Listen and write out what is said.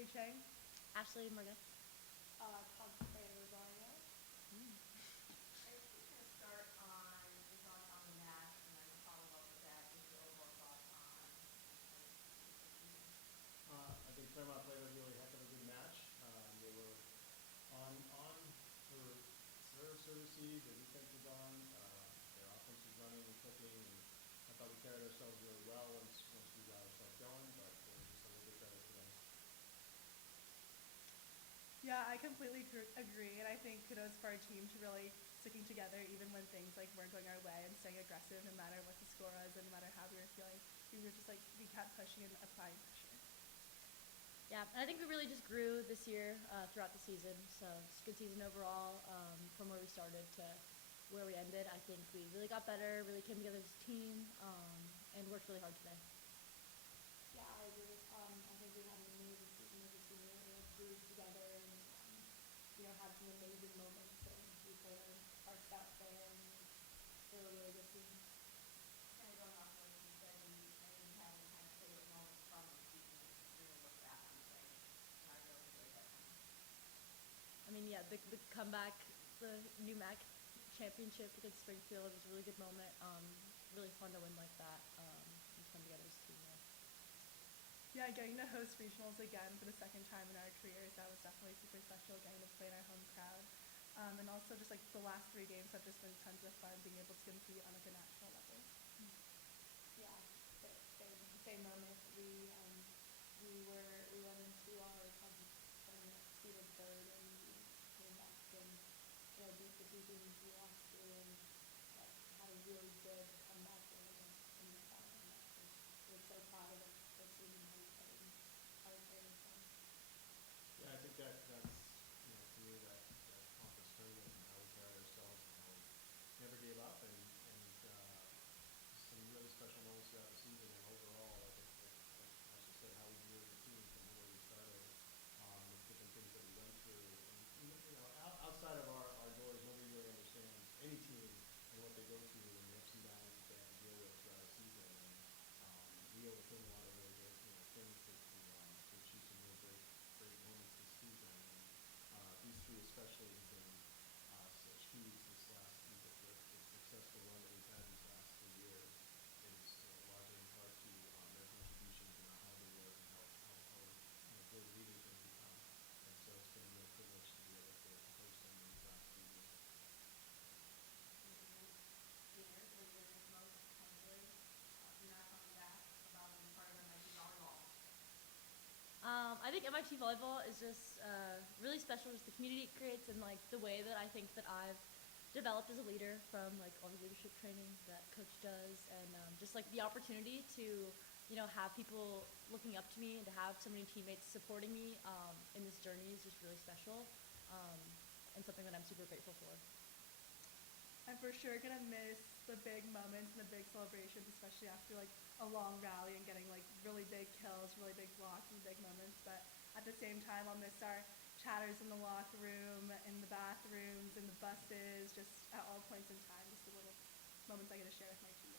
Wei Chang. Ashley Morgan. Constantine Rosario. I was just going to start on your thoughts on the match, and then follow up with that, just your overall thoughts on the season. I think Claremont played a really heck of a good match. They were on for serve, receive. Their defense was on. Their offense was running and clicking. And I thought we carried ourselves really well once we got ourselves going, but there was just a little bit better today. Yeah, I completely agree, and I think kudos for our team to really sticking together even when things like weren't going our way and staying aggressive no matter what the score was and no matter how we were feeling. We kept pushing and applying pressure. Yeah, and I think we really just grew this year throughout the season. So it's a good season overall from where we started to where we ended. I think we really got better, really came together as a team, and worked really hard today. Yeah, I agree. I think we had an amazing season as a team. We really grew together and, had some amazing moments, and we played our hearts out there, and it was a really good team. Kind of going off what you said, do you have any kind of favorite moments from the season that you're going to look back on and say, I really enjoyed that time? I mean, yeah, the comeback, the UMAC championship against Springfield was a really good moment. Really fun to win like that. And fun together as a team there. Yeah, getting to host regionals again for the second time in our careers, that was definitely super special, getting to play in our home crowd. And also just like the last 3 games have just been tons of fun being able to compete on like a national level. Yeah, same moment. We went into our conference tournament seeded third, and we came back and beat the 2 teams we lost to, and had a really good comeback there against the semifinal. And we're so proud of the team and how we played and how we carried ourselves. Yeah, I think that's to me that conference tournament and how we carried ourselves and how we never gave up and some really special moments throughout the season and overall I think like Ashley said, how we grew as a team from where we started, the different things that we went through, and outside of our doors, nobody really understands any team and what they go through and the ups and downs that they have to deal with throughout a season. And we overcame a lot of really great things to achieve some really great moments this season. And these 3 especially have been such keys this last the successful run that we've had these last 3 years is largely in part to their contributions and how hard they work and how good leaders they've become. And so it's been a real privilege to be able to coach them in these last 2 years. Seniors, what are you going to miss most potentially if you're not coming back about being part of MIT volleyball? I think MIT volleyball is just really special, just the community it creates and like the way that I think that I've developed as a leader from like all the leadership training that coach does, and just like the opportunity to have people looking up to me and to have so many teammates supporting me in this journey is just really special, and something that I'm super grateful for. I'm for sure gonna miss the big moments and the big celebrations, especially after like a long rally and getting like really big kills, really big blocks and big moments. But at the same time, I'll miss our chatters in the locker room, in the bathrooms, in the buses, just at all points in time, just the little moments I get to share with my team.